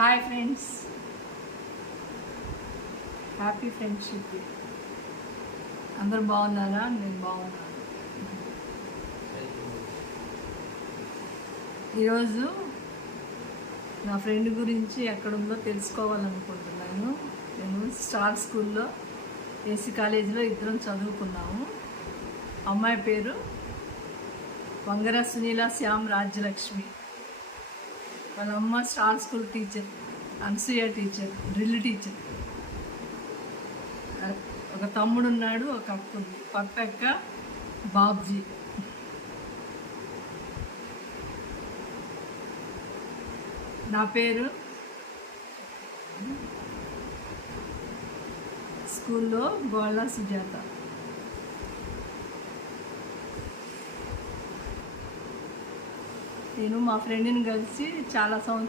Hi friends, happy friendship. అందరు బాగున్నారా? నేను బాగున్నాను. ఈరోజు నా ఫ్రెండ్ గురించి ఎక్కడుందో తెలుసుకోవాలనుకుంటున్నాను. నేను స్టార్ స్కూల్లో ఏసీ కాలేజీలో ఇద్దరం చదువుకున్నాము. అమ్మాయి పేరు వంగర సునీల శ్యామ్ రాజ్యలక్ష్మి. వాళ్ళ అమ్మ star school teacher, Anasuya teacher, drill teacher. ఒక తమ్ముడు ఉన్నాడు, ఒక అక్క ఉంది. పక్కక్క బాబ్జీ. నా పేరు స్కూల్లో గోళ్ళ సుజాత. నేను మా ఫ్రెండ్ని కలిసి చాలా సంవత్సరాలు